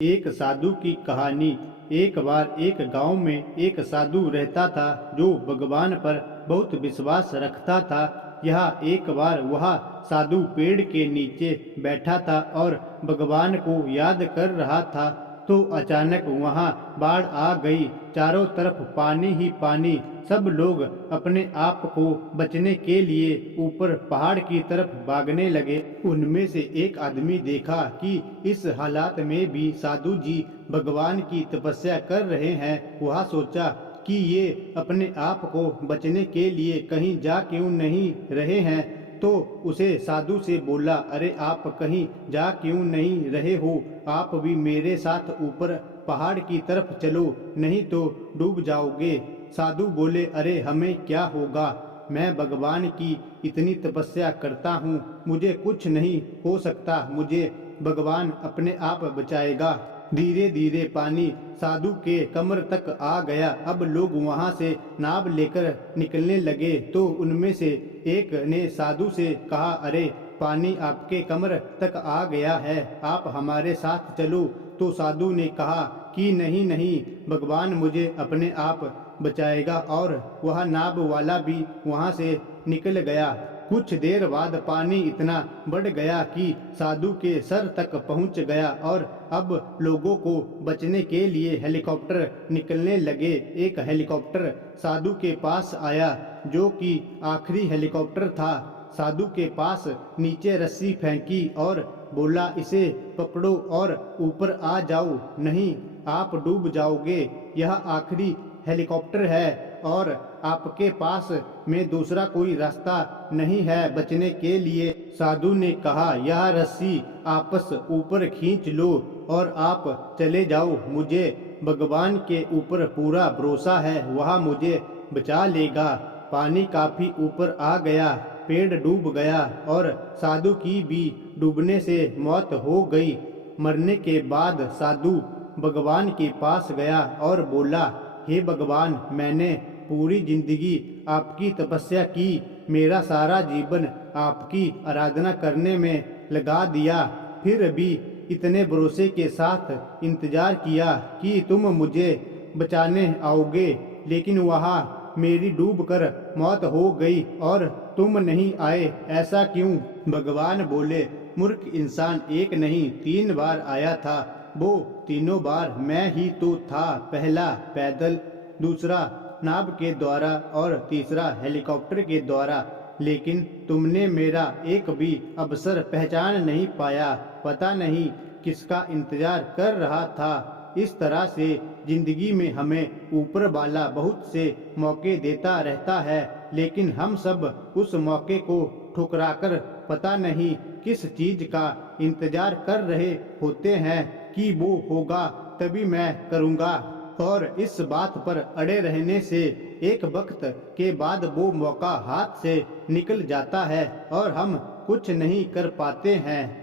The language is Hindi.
एक साधु की कहानी। एक बार एक गांव में एक साधु रहता था जो भगवान पर बहुत विश्वास रखता था। यह एक बार वह साधु पेड़ के नीचे बैठा था और भगवान को याद कर रहा था। तो अचानक वहां बाढ़ आ गई। चारों तरफ पानी ही पानी। सब लोग अपने आप को बचने के लिए ऊपर पहाड़ की तरफ भागने लगे। उनमें से एक आदमी देखा कि इस हालात में भी साधु जी भगवान की तपस्या कर रहे हैं। वह सोचा कि ये अपने आप को बचने के लिए कहीं जा क्यों नहीं रहे हैं। तो उसे साधु से बोला, अरे आप कहीं जा क्यों नहीं रहे हो? आप भी मेरे साथ ऊपर पहाड़ की तरफ चलो, नहीं तो डूब जाओगे। साधु बोले, अरे हमें क्या होगा? मैं भगवान की इतनी तपस्या करता हूँ, मुझे कुछ नहीं हो सकता, मुझे भगवान अपने आप बचाएगा। धीरे धीरे पानी साधु के कमर तक आ गया। अब लोग वहां से नाव लेकर निकलने लगे तो उनमें से एक ने साधु से कहा, अरे पानी आपके कमर तक आ गया है, आप हमारे साथ चलो। तो साधु ने कहा कि नहीं नहीं, भगवान मुझे अपने आप बचाएगा। और वह नाव वाला भी वहां से निकल गया। कुछ देर बाद पानी इतना बढ़ गया कि साधु के सर तक पहुंच गया और अब लोगों को बचने के लिए हेलीकॉप्टर निकलने लगे। एक हेलीकॉप्टर साधु के पास आया जो कि आखिरी हेलीकॉप्टर था। साधु के पास नीचे रस्सी फेंकी और बोला, इसे पकड़ो और ऊपर आ जाओ, नहीं आप डूब जाओगे। यह आखिरी हेलीकॉप्टर है और आपके पास में दूसरा कोई रास्ता नहीं है बचने के लिए। साधु ने कहा, यह रस्सी आपस ऊपर खींच लो और आप चले जाओ। मुझे भगवान के ऊपर पूरा भरोसा है, वह मुझे बचा लेगा। पानी काफी ऊपर आ गया, पेड़ डूब गया और साधु की भी डूबने से मौत हो गई। मरने के बाद साधु भगवान के पास गया और बोला, हे भगवान, मैंने पूरी जिंदगी आपकी तपस्या की, मेरा सारा जीवन आपकी आराधना करने में लगा दिया, फिर भी इतने भरोसे के साथ इंतजार किया कि तुम मुझे बचाने आओगे, लेकिन वहाँ मेरी डूबकर मौत हो गई और तुम नहीं आए, ऐसा क्यों? भगवान बोले, मूर्ख इंसान, एक नहीं 3 बार आया था। वो तीनों बार मैं ही तो था। पहला पैदल, दूसरा नाव के द्वारा और तीसरा हेलीकॉप्टर के द्वारा। लेकिन तुमने मेरा एक भी अवसर पहचान नहीं पाया। पता नहीं किसका इंतजार कर रहा था। इस तरह से जिंदगी में हमें ऊपर वाला बहुत से मौके देता रहता है, लेकिन हम सब उस मौके को ठुकराकर पता नहीं किस चीज का इंतजार कर रहे होते हैं कि वो होगा तभी मैं करूँगा। और इस बात पर अड़े रहने से एक वक्त के बाद वो मौका हाथ से निकल जाता है और हम कुछ नहीं कर पाते हैं।